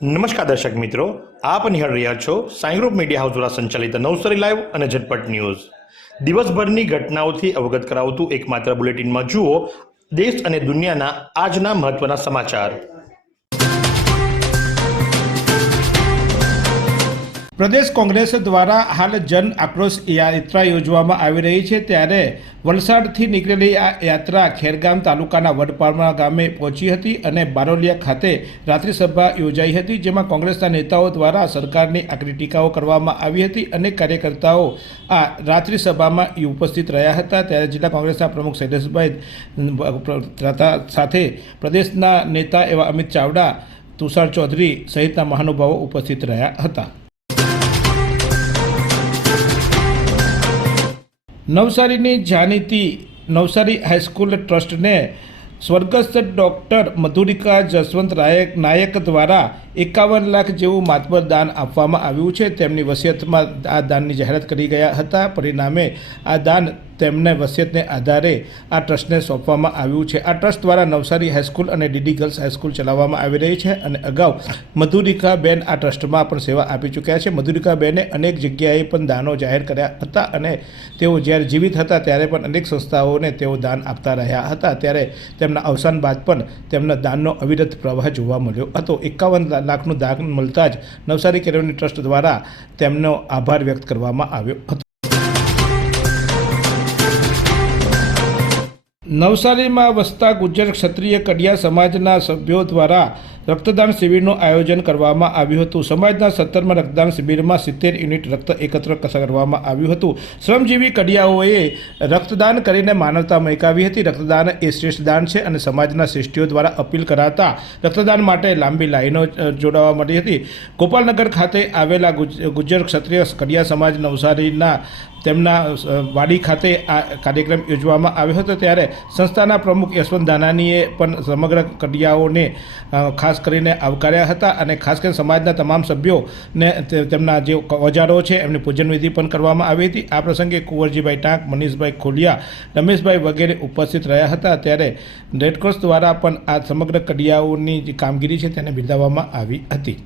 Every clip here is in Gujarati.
નમસ્કાર દર્શક મિત્રો, આપ નિહાળ રહ્યા છો સાઈ ગ્રુપ મીડિયા હાઉસ દ્વારા સંચાલિત નવસારી લાઈવ અને ઝટપટ ન્યૂઝ। દિવસભરની ઘટનાઓથી અવગત કરાવતું એકમાત્ર બુલેટિનમાં જુઓ દેશ અને દુનિયાના આજના મહત્વના સમાચાર। प्रदेश कांग्रेस द्वारा हाल जन आक्रोश यात्रा योजवामां आवी रही है, त्यारे वलसाडथी निकळेली आ यात्रा खेरगाम तालुकाना वडपाडा गामे पहोंची हती अने बारोलिया खाते रात्रि सभा योजाई हती, जेमां कांग्रेसना नेताओं द्वारा सरकारनी आकरी टीकाओ करवामां आवी हती। अनेक कार्यकर्ताओ आ रात्रि सभामां उपस्थित रह्या हता। त्यारे जिल्ला कांग्रेसना प्रमुख शैलेषभाई साथे प्रदेशना नेता एवा अमित चावड़ा, तुषार चौधरी सहितना महानुभावो उपस्थित रह्या हता। नवसारी जाणीती नवसारी हाईस्कूल ट्रस्ट ने स्वर्गस्थ डॉक्टर मधुरिका जसवंत नायक द्वारा 51 लाख जेवुं मातबर दान आपवामां आव्युं छे। तेमनी वसियतमां आ दाननी जाहेरात करी गया हता। परिणामे आ दान तेमने वसियतने आधारे आ ट्रस्टने सोंपवामां आव्युं छे। आ ट्रस्ट द्वारा नवसारी हाईस्कूल और डीडी गर्ल्स हाईस्कूल चलाववामां आवी रही है और अगाऊ मधुरिकाबेन आ ट्रस्टमां पण सेवा आपी चूक्या छे। मधुरिकाबेने अनेक जग्याए पण दानो जाहेर कर्या हता अने तेओ ज्यारे जीवित हता त्यारे पण अनेक संस्थाओने तेओ दान आपता रह्या हता। त्यारे तेमना अवसान बाद पण तेमना दाननो अविरत प्रवाह जोवा मळ्यो हतो। 51 लाखनुं दान मळता ज नवसारी केळवणी ट्रस्ट द्वारा तेमनो आभार व्यक्त करवामां आव्यो हतो। नवसारी में वसता गुज्जर क्षत्रिय कडिया समाजना सभ्यों द्वारा रक्तदान शिविरનું आयोजन કરવામાં આવ્યું હતું। સમાજના 17મા રક્તદાન શિબિરમાં 70 યુનિટ રક્ત એકત્ર કરવામાં આવ્યું હતું। શ્રમજીવી કડિયાઓએ રક્તદાન કરીને માનવતા મહેકાવી હતી। રક્તદાન એ શ્રેષ્ઠ દાન છે અને સમાજના શ્રેષ્ઠીઓ દ્વારા અપીલ કરાતા રક્તદાન માટે લાંબી લાઈનો જોડાવા મળી હતી। ગોપાલનગર ખાતે આવેલા ગુજ્જર ક્ષત્રિય કડિયા સમાજ નવસારીના તેમના વાડી ખાતે આ કાર્યક્રમ યોજવામાં આવ્યો હતો। ત્યારે સંસ્થાના પ્રમુખ યશવંત દાનાનીએ પણ સમગ્ર કડિયાઓને ખાસ કરીને આવકાર્યા હતા અને ખાસ કરીને સમાજના તમામ સભ્યોને તેમના જે ઓજારો છે એમની પૂજન વિધિ પણ કરવામાં આવી હતી। આ પ્રસંગે કુંવરજીભાઈ ટાંક, મનીષભાઈ ખોલિયા, રમેશભાઈ વગેરે ઉપસ્થિત રહ્યા હતા। ત્યારે રેડક્રોસ દ્વારા પણ આ સમગ્ર કડિયાઓની જે કામગીરી છે તેને બિરદાવવામાં આવી હતી।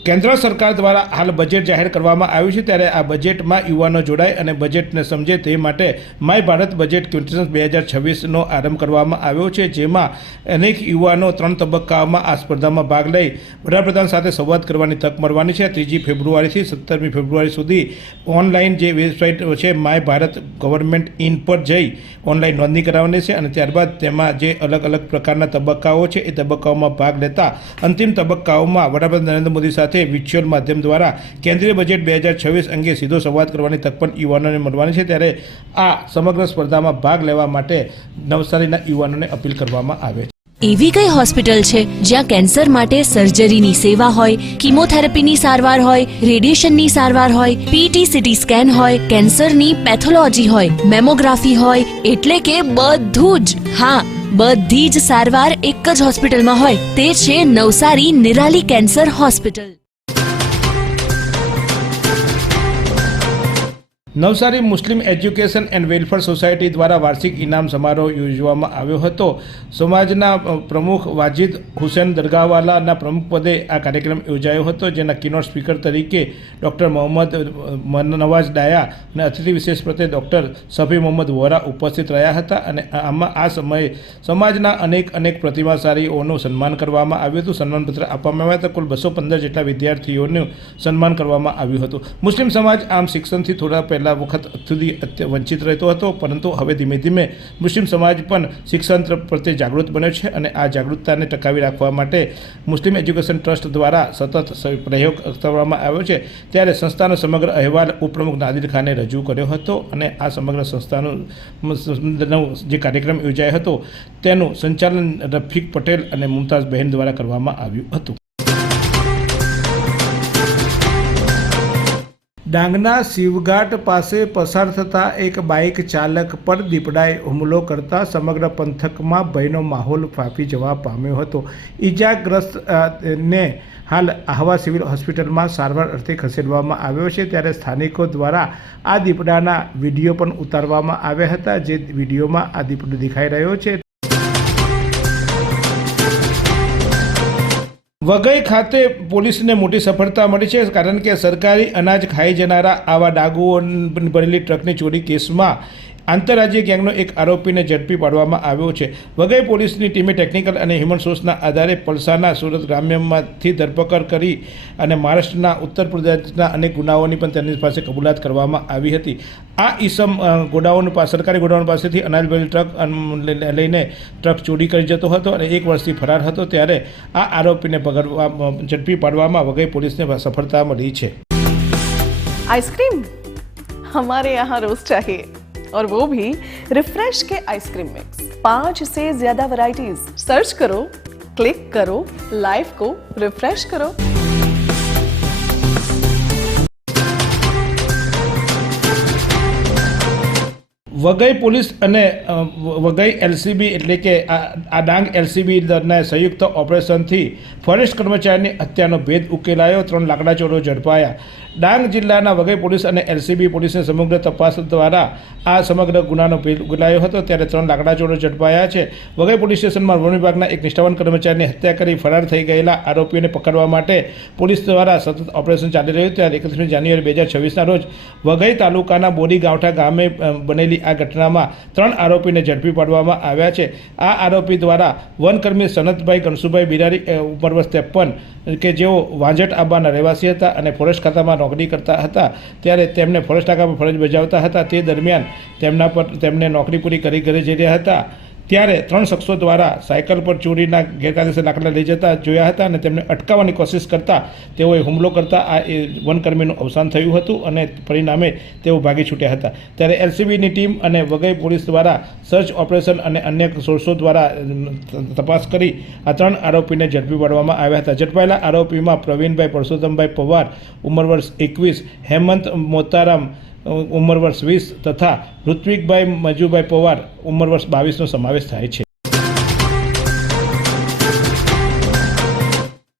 केंद्र सरकार द्वारा हाल बजेट जाहिर करवामां आव्युं छे, त्यारे आ बजेट में युवानो जोड़ाय अने बजेट ने समझे ते माटे माय भारत बजेट क्विंटेशन 2026 नो आरंभ करवामां आव्यो छे, जेमां अनेक युवानो 3 तबक्काओमां आ स्पर्धामां भाग लई वडाप्रधान साथे संवाद करवानी तक मळवानी छे। 3 फेब्रुआरी थी 17 फेब्रुआरी सुधी ऑनलाइन जे वेबसाइट छे माय भारत गवर्नमेंट इन पर जई ऑनलाइन नोंधणी करावવાની છે અને ત્યારબાદ તેમાં જે અલગ અલગ પ્રકારના તબક્કાઓ છે એ તબક્કાઓમાં ભાગ લેતા અંતિમ તબક્કાઓમાં વડાપ્રધાન નરેન્દ્ર મોદી સાથે વિર્ચ્યુઅલ માધ્યમ દ્વારા કેન્દ્રીય બજેટ 2026 અંગે સીધો સંવાદ કરવાની તક પણ યુવાનોને મળવાની છે। ત્યારે આ સમગ્ર સ્પર્ધામાં ભાગ લેવા માટે નવસારીના યુવાનોને અપીલ કરવામાં આવે છે। એવી કઈ હોસ્પિટલ છે જ્યાં કેન્સર માટે સર્જરીની સેવા હોય, કીમોથેરાપીની સારવાર હોય, રેડિયેશનની સારવાર હોય, પીટી સીટી સ્કેન હોય, કેન્સરની પેથોલોજી હોય, મેમોગ્રાફી હોય, એટલે કે બધું જ। હા, બધી જ સારવાર એક જ હોસ્પિટલમાં હોય, તે છે Navsari Nirali cancer hospital. Navsari Muslim education and welfare society द्वारा वार्षिक इनाम समारोह योजवामां आव्यो हतो। समाजना प्रमुख वाजिद हुसैन दरगाहवालाना प्रमुख पदे आ कार्यक्रम योजायो हतो, जेना कीनोट स्पीकर तरीके डॉक्टर मोहम्मद नवाज डाया અને અતિથિ વિશેષ પ્રત્યે ડૉક્ટર સફી મોહમ્મદ વોરા ઉપસ્થિત રહ્યા હતા અને આમાં આ સમયે સમાજના અનેક પ્રતિભાશાળીઓનું સન્માન કરવામાં આવ્યું હતું। સન્માનપત્ર આપવામાં આવ્યા હતા। કુલ 215 જેટલા વિદ્યાર્થીઓનું સન્માન કરવામાં આવ્યું હતું। મુસ્લિમ સમાજ આમ શિક્ષણથી થોડા પહેલા વખત સુધી વંચિત રહેતો હતો, પરંતુ હવે ધીમે ધીમે મુસ્લિમ સમાજ પણ શિક્ષણ પ્રત્યે જાગૃત બન્યો છે અને આ જાગૃતતાને ટકાવી રાખવા માટે મુસ્લિમ એજ્યુકેશન ટ્રસ્ટ દ્વારા સતત પ્રયોગ કરવામાં આવ્યો છે। ત્યારે સંસ્થાનો સમગ્ર અહેવાલ ઉપપ્રમુખ નાદિર ખાને રજૂ કર્યો હતો અને આ સમગ્ર સંસ્થાનો જે કાર્યક્રમ યોજાયો હતો તેનું સંચાલન રફીક પટેલ અને મુમતાઝ બહેન દ્વારા કરવામાં આવ્યું હતું। ડાંગના શિવઘાટ પાસે પસાર થતા એક બાઇક ચાલક પર દીપડાએ હુમલો કરતા સમગ્ર પંથકમાં ભયનો માહોલ ફાંફી જવા પામ્યો હતો। ઈજાગ્રસ્ત ને હાલ આહવા સિવિલ હોસ્પિટલમાં સારવાર અર્થે ખસેડવામાં આવ્યો છે। ત્યારે સ્થાનિકો દ્વારા આ દીપડાના વિડીયો પણ ઉતારવામાં આવ્યા હતા, જે વિડીયોમાં આ દીપડો દેખાઈ રહ્યો છે। વઘઈ ખાતે પોલીસને મોટી સફળતા મળી છે, કારણ કે સરકારી અનાજ ખાઈ જનારા આવા ડાગુઓ ભરેલી ટ્રકની ચોરી કેસમાં આંતરરાજ્ય ગેંગનો એક આરોપીને ઝડપી પાડવામાં આવ્યો છે. વઘઈ પોલીસની ટીમે ટેકનિકલ અને હ્યુમન સોર્સના આધારે પલસાના સુરત ગ્રામ્યમાંથી ધરપકડ કરી અને મહારાષ્ટ્રના ઉત્તર પ્રદેશના અનેક ગુનાઓની પણ તેની પાસે કબૂલાત કરવામાં આવી હતી. આ ઈસમ સરકારી ગોડાઉન પાસેથી અનાજ ભરેલી ટ્રક લઈને ટ્રક ચોરી કરી જતો હતો અને 1 વર્ષથી ફરાર હતો, ત્યારે આ આરોપીને ઝડપી પાડવામાં વઘઈ પોલીસને સફળતા મળી છે. आइसक्रीम हमारे यहाँ रोज चाहिए, और वो भी रिफ्रेश के आइसक्रीम मिक्स. 5 से ज्यादा वैरायटीज. सर्च करो, क्लिक करो, लाइफ को रिफ्रेश करो. વઘઈ પોલીસ અને વઘઈ એલસીબી એટલે કે આ ડાંગ એલસીબી દળના સંયુક્ત ઓપરેશનથી ફોરેસ્ટ કર્મચારીની હત્યાનો ભેદ ઉકેલાયો. 3 લાકડા ચોરો ઝડપાયા. ડાંગ જિલ્લાના વઘઈ પોલીસ અને એલસીબી પોલીસની સમગ્ર તપાસ દ્વારા આ સમગ્ર ગુનાનો ભેદ ઉકેલાયો હતો, ત્યારે 3 લાકડા ચોરો ઝડપાયા છે. વઘઈ પોલીસ સ્ટેશનમાં વન વિભાગના એક નિષ્ઠાવાન કર્મચારીની હત્યા કરી ફરાર થઈ ગયેલા આરોપીઓને પકડવા માટે પોલીસ દ્વારા સતત ઓપરેશન ચાલી રહ્યું. ત્યારે 31 જાન્યુઆરી 2026ના રોજ વઘઈ તાલુકાના બોરી ગાંવઠા ગામે બનેલી આ ઘટનામાં 3 આરોપીને ઝડપી પાડવામાં આવ્યા છે. આ આરોપી દ્વારા વનકર્મી સનતભાઈ કનસુભાઈ બિરારી ઉંમર વર્ષ 53 કે જેઓ વાંઝટ આંબાના રહેવાસી હતા અને ફોરેસ્ટ ખાતામાં નોકરી કરતા હતા, ત્યારે તેમને ફોરેસ્ટ નાકા પર ફરજ બજાવતા હતા. તે દરમિયાન તેમને નોકરી પૂરી કરી ઘરે જઈ રહ્યા હતા, ત્યારે 3 શખ્સો દ્વારા સાયકલ પર ચોરીના ગેરકાયદેસર લાકડા લઈ જતા જોયા હતા અને તેમને અટકાવવાની કોશિશ કરતા તેઓએ હુમલો કરતા આ વનકર્મીનું અવસાન થયું હતું અને પરિણામે તેઓ ભાગી છૂટ્યા હતા. ત્યારે એલસીબીની ટીમ અને વઘઈ પોલીસ દ્વારા સર્ચ ઓપરેશન અને અન્ય સોર્સો દ્વારા તપાસ કરી આ 3 આરોપીને ઝડપી પાડવામાં આવ્યા હતા. ઝડપાયેલા આરોપીમાં પ્રવીણભાઈ પરસોત્તમભાઈ પવાર ઉંમર વર્ષ 21, હેમંત મોતારામ ઉંમર વર્ષ 20 તથા ઋત્વિકભાઈ મજુભાઈ પવાર ઉંમર વર્ષ 22નો સમાવેશ થાય છે.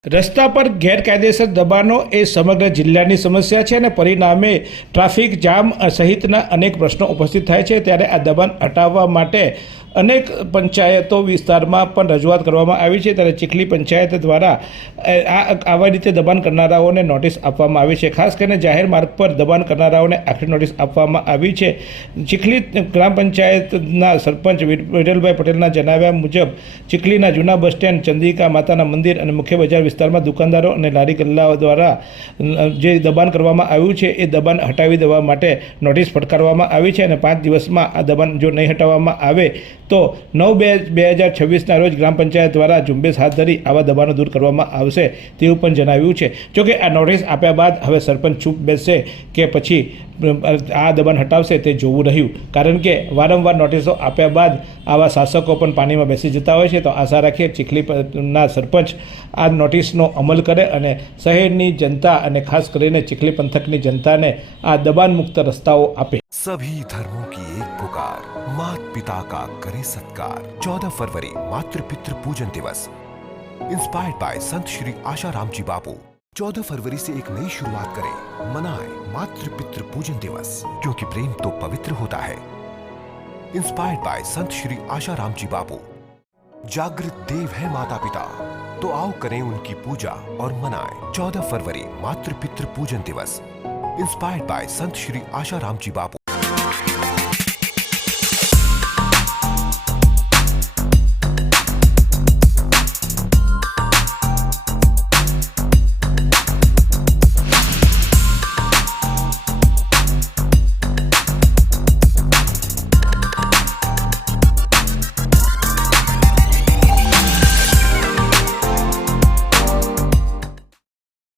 રસ્તા પર ગેરકાયદેસર દબાણો એ સમગ્ર જિલ્લાની સમસ્યા છે અને પરિણામે ટ્રાફિક જામ સહિતના અનેક પ્રશ્નો ઉપસ્થિત થાય છે. ત્યારે આ દબાણ હટાવવા માટે અનેક પંચાયતો વિસ્તારમાં પણ રજૂઆત કરવામાં આવી છે. ત્યારે ચીખલી પંચાયત દ્વારા આવા રીતે દબાણ કરનારાઓને નોટિસ આપવામાં આવી છે. ખાસ કરીને જાહેર માર્ગ પર દબાણ કરનારાઓને આખરી નોટિસ આપવામાં આવી છે. ચીખલી ગ્રામ પંચાયતના સરપંચ વિરલભાઈ પટેલના જણાવ્યા મુજબ ચીખલીના જૂના બસ સ્ટેન્ડ, ચંદ્રિકા માતાના મંદિર અને મુખ્ય બજાર વિસ્તારમાં દુકાનદારો અને લારી ગલ્લાઓ દ્વારા જે દબાણ કરવામાં આવ્યું છે એ દબાણ હટાવી દેવા માટે નોટિસ ફટકારવામાં આવી છે અને 5 દિવસમાં આ દબાણ જો નહીં હટાવવામાં આવે તો 9/2/2026ના રોજ ગ્રામ પંચાયત દ્વારા ઝુંબેશ હાથ ધરી આવા દબાણો દૂર કરવામાં આવશે તેવું પણ જણાવ્યું છે. જોકે આ નોટિસ આપ્યા બાદ હવે સરપંચ ચૂપ બેસશે કે પછી આ દબાણ હટાવશે તે જોવું રહ્યું, કારણ કે વારંવાર નોટિસો આપ્યા બાદ આવા શાસકો પણ પાણીમાં બેસી જતા હોય છે. તો આશા રાખીએ ચીખલીના સરપંચ આ નોટિસનો અમલ કરે અને શહેરની જનતા અને ખાસ કરીને ચીખલી પંથકની જનતાને આ દબાણ મુક્ત રસ્તાઓ આપે. सभी धर्मों की एक पुकार, मात पिता का करे सत्कार. 14 फरवरी मातृ पितृ पूजन दिवस, इंस्पायर्ड बाय संत श्री आशारामजी बापू. 14 फरवरी से एक नई शुरुआत करें, मनाएं मातृ पितृ पूजन दिवस, क्योंकि प्रेम तो पवित्र होता है. इंस्पायर्ड बाय संत श्री आशारामजी बापू. जागृत देव है माता पिता, तो आओ करें उनकी पूजा और मनाएं 14 फरवरी मातृ पितृ पूजन दिवस. Inspired by Sant Shri Asharamji Bapu.